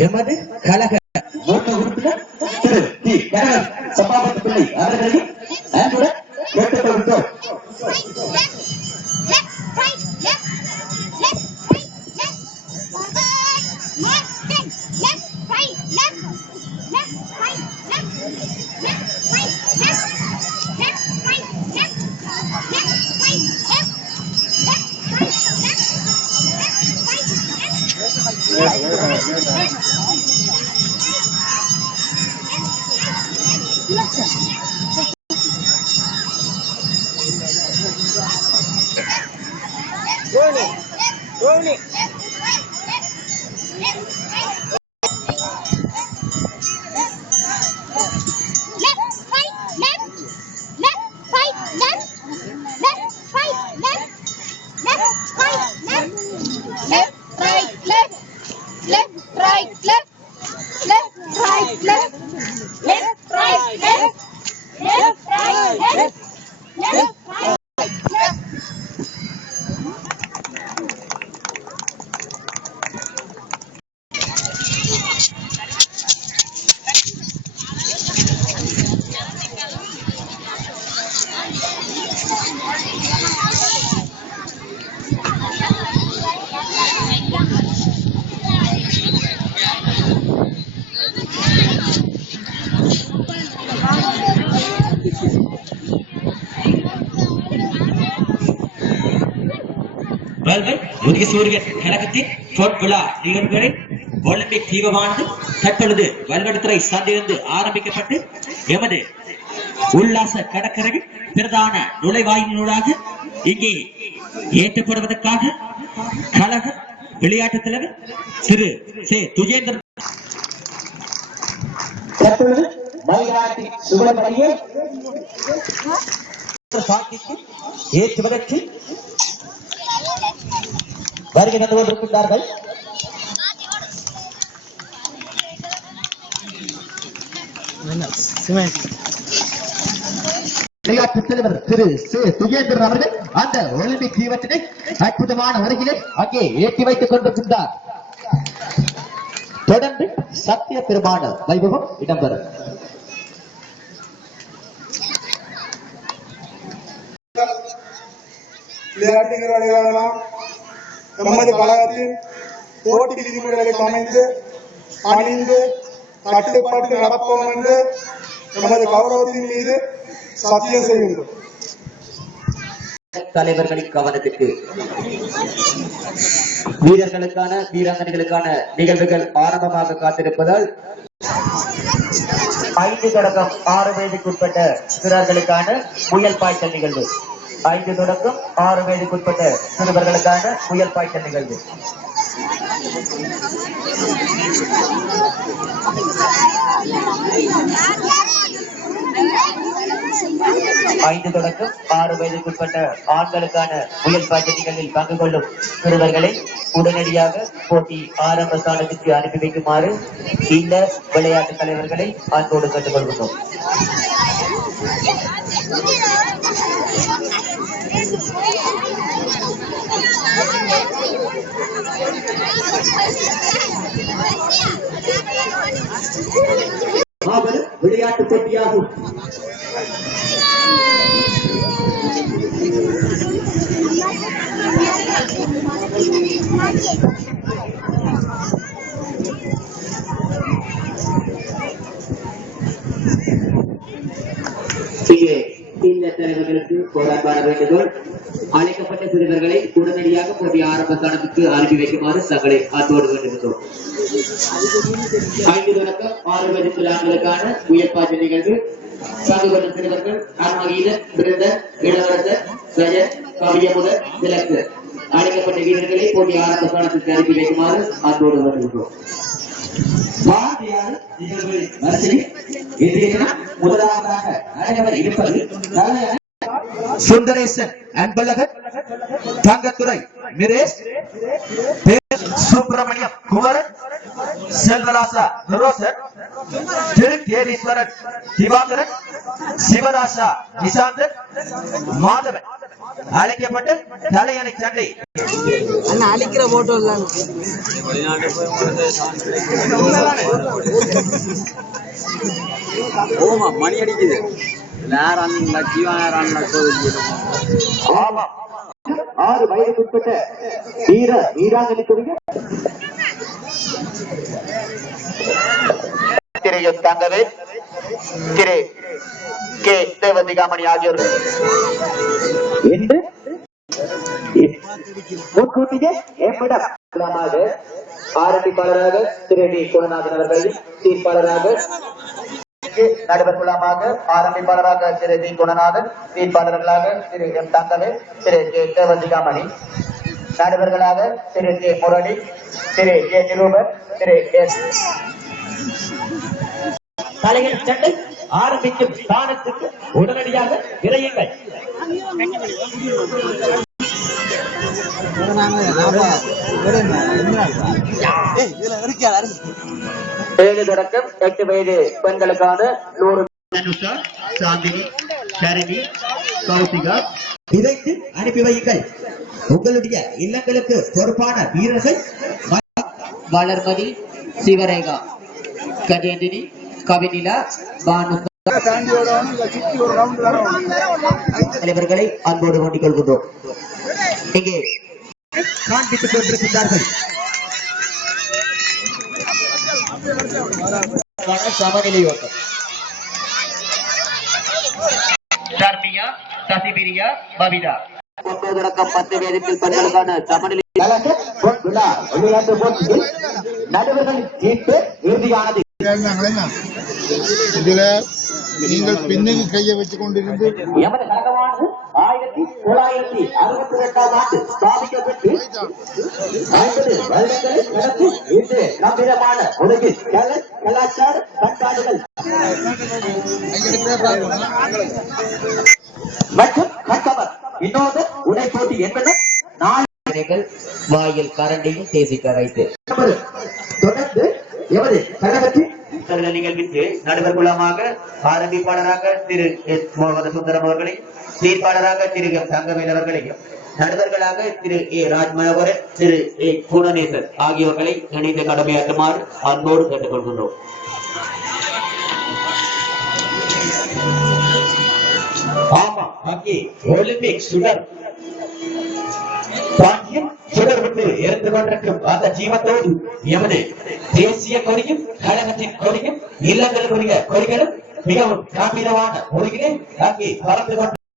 எமது கழக மூத்த உறுப்பினர் திரு டி கனகன் சபாபதி பிள்ளை அவர்களையும் அன்புடன் Let வேல்வன் உதய சூரியன் கழகத்தின் பொற்விழா நிகழ்வுகளை ஒலிம்பிக் தீபமானது தற்பொழுது வல்வெடுத்துறை சந்திலிருந்து ஆரம்பிக்கப்பட்டு எமது உல்லாச கடற்கரையில் பிரதான நுழைவாயினூடாக இங்கே ஏற்றப்படுவதற்காக கழக விளையாட்டுத் தலைவர் திரு. சே. துஜேந்திர தற்பொழுது மயிலாட்டி சுப்பிரமணியை ஏற்றுவதற்கு வருகை தந்து கொண்டிருக்கின்றார்கள். விளையாட்டு தலைவர் திரு சே சுகேந்திரன் அவர்கள் அந்த ஒலிம்பிக் தீவத்தினை அற்புதமான முறையிலே அங்கே ஏற்றி வைத்துக் கொண்டிருக்கின்றார். தொடர்ந்து சத்திய பெருமான வைபவம் இடம்பெறும். விளையாட்டு வீரர்களெல்லாம் நமது கழகத்தின் போட்டி விதிமுறைகளுக்கு அமைந்து அணிந்து கட்டுப்பட்டு நடப்போம் என்று நமது கௌரவத்தின் மீது சத்தியம் செய்கின்றோம். தலைவர்களின் கவனத்திற்கு வீரர்களுக்கான வீராங்கனைகளுக்கான நிகழ்வுகள் ஆரம்பமாக காத்திருப்பதால் ஐந்து தொடக்கம் ஆறு வயதுக்குட்பட்ட சிறார்களுக்கான முயல் பாய்ச்சல் நிகழ்வு. ஐந்து தொடக்கம் ஆறு வயதுக்குட்பட்ட சிறுவர்களுக்கான புயல் பாய்ச்சல் நிகழ்வு. ஐந்து தொடக்கம் ஆறு வயதுக்குட்பட்ட ஆண்களுக்கான புயல் பாய்ச்சல் நிகழ்வில் பங்கு கொள்ளும் சிறுவர்களை உடனடியாக போட்டி ஆரம்ப ஸ்தானத்திற்கு அனுப்பி வைக்குமாறு இந்த விளையாட்டு தலைவர்களை அன்போடு கேட்டுக்கொள்கிறோம் காவல் விளையாட்டு போட்டியாகும். இங்கே இந்த தலைவர்களுக்கு போராட்டம் வேண்டுகோள். அழைக்கப்பட்ட சிறுவர்களை உடனடியாக போட்டி ஆரம்ப ஸ்தானத்துக்கு அனுப்பி வைக்குமாறு தங்களை அன்போடு வேண்டுகின்றோம். ஐந்து தொடக்கம் ஆறு வயது ஆண்களுக்கான உயர்பாய்ச்சல் நிகழ்வு. பங்கு கொள்ளும் சிறுவர்கள் ஆன்மகீதர் பிறந்த இளவரசர் ரஜன் கவியமுதர் விளக்கு. அழைக்கப்பட்ட வீரர்களை போட்டி ஆரம்ப ஸ்தானத்துக்கு அனுப்பி வைக்குமாறு அன்போடு வேண்டுகின்றோம். முதலாவதாக அழகவர் இருப்பது சுந்தரேசன் அன்பழகன் தங்கத்துறை மிரேஷ். சுப்பிரமணியம் குமரன். செல்வராசா ரோசன் திருக்கேரீஸ்வரன் திவாகரன். சிவராசா நிசாந்தன். மாதவன். அழைக்கப்பட்டு தலையணை சண்டை அண்ணா அழிக்கிற போட்டோ இல்ல. ஓமா மணி அடிக்குது. நேரம் ஜீவன் நேரம் ஆமாம் ஆறு வயதுக்குட்பட்ட வீர வீராங்கனைக்குரிய எஸ் தங்கவேல் திரு கே தேவதிகாமணி ஆகியோர். என்று? முன்கூட்டியே எம்மிடம் ஆரம்பிப்பாளராக திரு டி. குணநாதன் அவர்களையும் தீர்ப்பாளராக நடுவர் குலமாக ஆரம்பிப்பாளராக திரு டி. குணநாதன் தீர்ப்பாளர்களாக திரு எம். தங்கவேல் திரு கே. தேவதிகாமணி நடுவர்களாக திரு கே. முரளி திரு கே. நிரூபர் திரு எஸ் தலைகள் சண்டை ஆரம்பிக்கும் ஸ்தானத்துக்கு உடனடியாக விரையுங்கள். ஏழு தொடக்கம் எட்டு வயது பெண்களுக்கான நூறு சாந்தினி ஷரணி கௌசிகா. விதைத்து அனுப்பி வையுங்கள். உங்களுடைய இல்லங்களுக்கு பொறுப்பான வீரர்கள் வளர்மதி சிவரேகா கஜேந்தினி கவினிலா பானு தலைவர்களை அன்போடு வேண்டிக் கொள்கின்றோம் இங்கே காண்பித்துக் கொண்டிருக்கின்றார்கள். சமநிலை ஓட்டம் ஷர்மியா சசிபிரியா பபிதா ஒன்பது தொடக்கம் பத்து வேதத்தில் பெண்களுக்கான சமநிலை விழா விளையாட்டு போட்டியில் நடுவர்கள் தீர்ப்பு இறுதியானது. இதுல நீங்கள் பின்னுக்கு கையை வச்சு கொண்டிருந்து எமது கழகமானது ஆயிரத்தி தொள்ளாயிரத்தி அறுபத்தி இரண்டாம் ஆண்டு ஸ்தாபிக்கப்பட்டு ஐம்பது வருடங்களை கடந்து இன்று கம்பீரமான உலகில் கல கலாச்சார பண்பாடுகள் மற்றும் கட்டவர் இன்னொரு உடை போட்டி என்பது நாளைகள் வாயில் கரண்டையும் தேசிக்க வைத்து. தொடர்ந்து எமது கழகத்தின் இந்த நிகழ்விற்கு நடுவர் குலமாக ஆரம்பிப்பாளராக திரு எஸ் மோகன சுந்தரம் அவர்களையும் தீர்ப்பாளராக திரு எம் தங்கவேல் அவர்களையும் நடுவர்களாக திரு ஏ ராஜ்மனோகரன் திரு ஏ குணநேசன் ஆகியோர்களை இணைந்து கடமையாற்றுமாறு அன்போடு கேட்டுக்கொள்கின்றோம். ஆமா ஹாக்கி ஒலிம்பிக் சுடர். பாக்கியம் சுடர் விட்டு இருந்து கொண்டிருக்கும் அந்த ஜீவத்தோடு எமது தேசிய கொடியும் கழகத்தின் கொடியும் இல்லங்களுக்குரிய கொடிகளும் மிகவும் காம்பீரமான ஒருங்கிலே அங்கே பறந்து கொண்டு